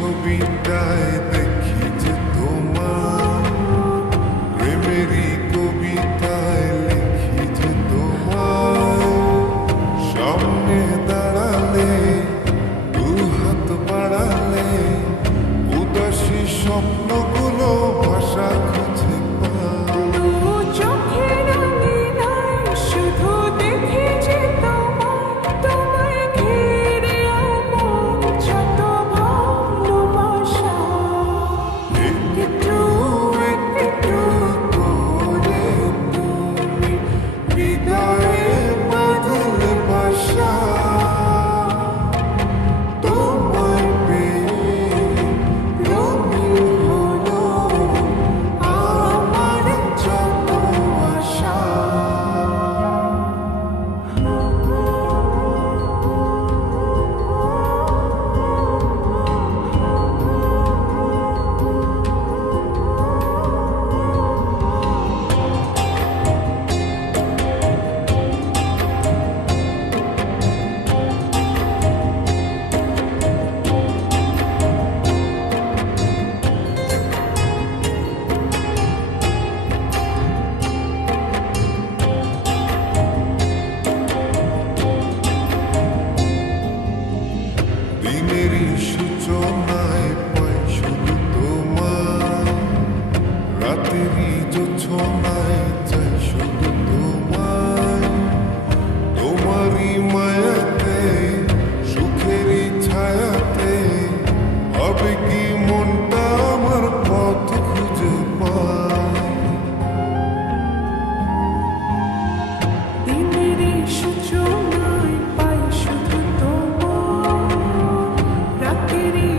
will be died.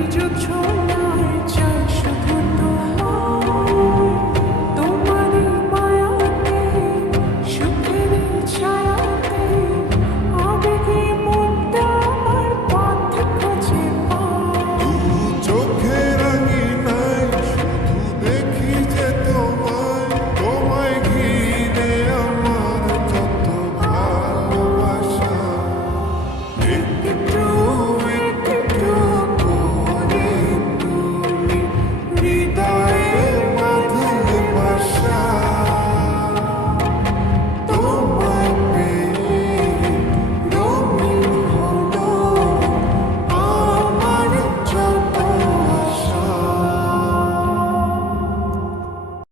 chút chút